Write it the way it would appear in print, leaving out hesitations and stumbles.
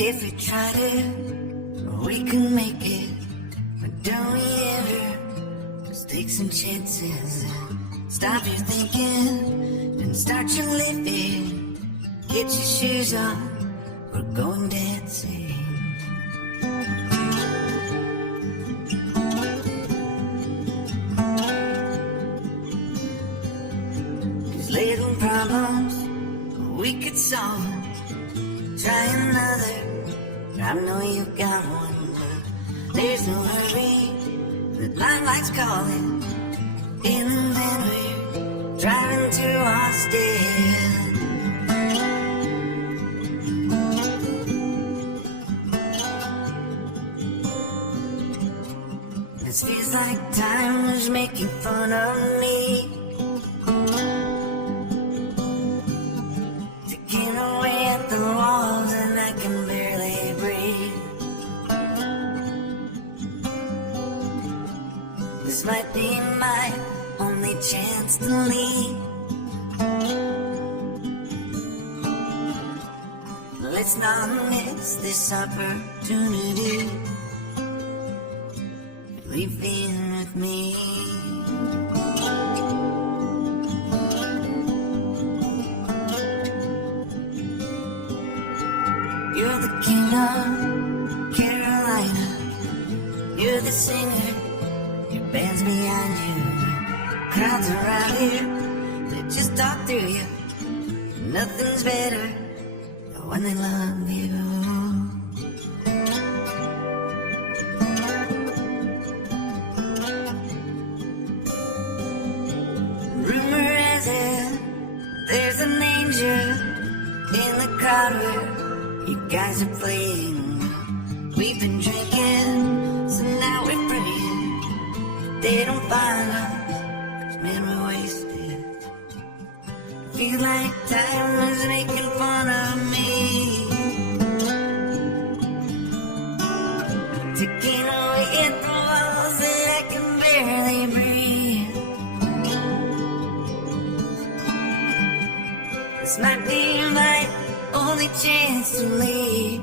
If we tried it, we could make it. But don't we ever just take some chances? Stop your thinking and start your living. Get your shoes on, we're going dancing. These little problems, we could solve them. Try another, I know you got one, but there's no hurry. The limelight's calling, and then we're driving to Austin. This feels like time was making fun of me. Taking away at the walls and I can barely breathe. This might be my only chance to leave. Let's not miss this opportunity. Leave in with me. You're the king of Carolina. You're the singer. Your band's behind you. Crowds around here that just talk through you. Nothing's better than when they love you. Rumor has it there's an angel in the crowd where you guys are playing. We've been drinking, so now we're praying they don't find us, 'cause man, we're wasted. Feel like time is making fun of me. Taking away at the walls that I can barely breathe. This might be my only chance to leave.